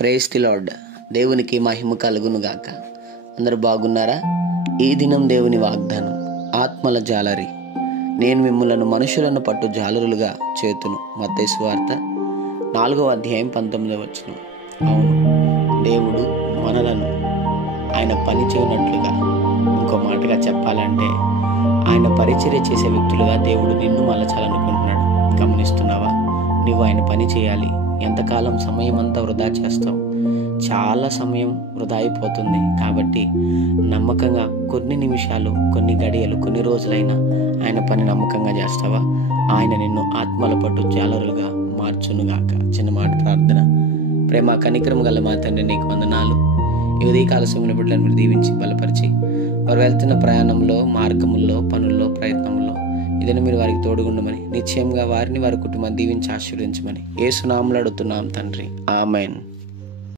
Praise the lord. దేవునికి మహిమ కలుగును గాక. అందరూ బాగున్నారా? ఈ దినం దేవుని వాగ్దానం, ఆత్మల జాలరి, నేను మిమ్ములను మనుషులను పట్టు జాలరులుగా చేతును. మత్తయి సువార్త 4వ అధ్యాయం 19వ వచనం. అవును, దేవుడు మనలను ఆయన పని చేయనట్లుగా, ఇంకో మాటగా చెప్పాలంటే ఆయన పరిచర్య చేసే వ్యక్తులుగా దేవుడు నిన్ను మలచాలనుకుంటున్నాడు. గమనిస్తున్నావా? నువ్వు ఆయన పని చేయాలి. ఎంతకాలం సమయం అంతా వృధా చేస్తావు? చాలా సమయం వృధా అయిపోతుంది. కాబట్టి నమ్మకంగా కొన్ని నిమిషాలు, కొన్ని గడియలు, కొన్ని రోజులైనా ఆయన పని నమ్మకంగా చేస్తావా? ఆయన నిన్ను ఆత్మల పట్టు జాలరులుగా మార్చునుగాక. చిన్న మాట ప్రార్థన. ప్రేమ కనికరం గల మా తండ్రి, నీకు వందనాలు. ఈ ఉదయకాల సమయంలో బిడ్డలను మీరు దీవించి బలపరిచి, వారు వెళ్తున్న ప్రయాణంలో, మార్గముల్లో, పనుల్లో, ప్రయత్నంలో ఇదని మీరు వారికి తోడుగుండమని, నిశ్చయంగా వారిని, వారి కుటుంబాన్ని దీవించి ఆశీర్వదించమని యేసు నామములో అడుగుతున్నాం తండ్రి. ఆమేన్.